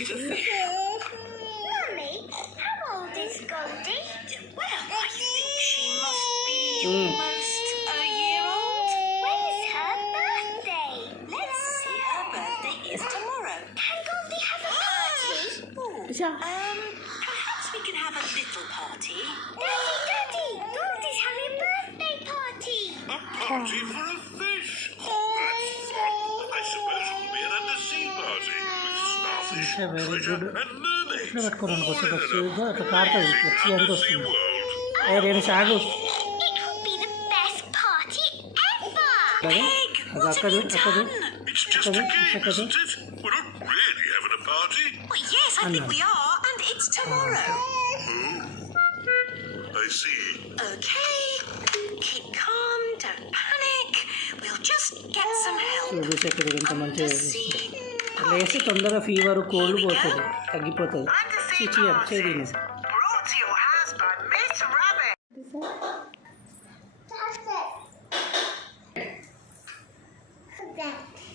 is a fish. Mummy, how old is Goldie? Well, I think she must be almost a year old. When's her birthday? Let's see, her birthday is tomorrow. Can Goldie have a party? Ooh, perhaps we can have a little party. Daddy, Goldie's having a birthday party. A party for a fish? That's fun. I suppose it will be an undersea party with starfish, treasure and mermaids. All in an undersea world. It will be the best party ever. Peg, what have you done? It's just a game, isn't it? We're not really having a party. Well, yes, I think we are, and it's tomorrow. I see. Okay, keep calm, don't panic. We'll just get some help. Undersea. లేసి తొందరగా fever cold పోతుంది తగ్గిపోతుంది చిచి చేయండి Brought to your house by Miss Rabbit. That's it.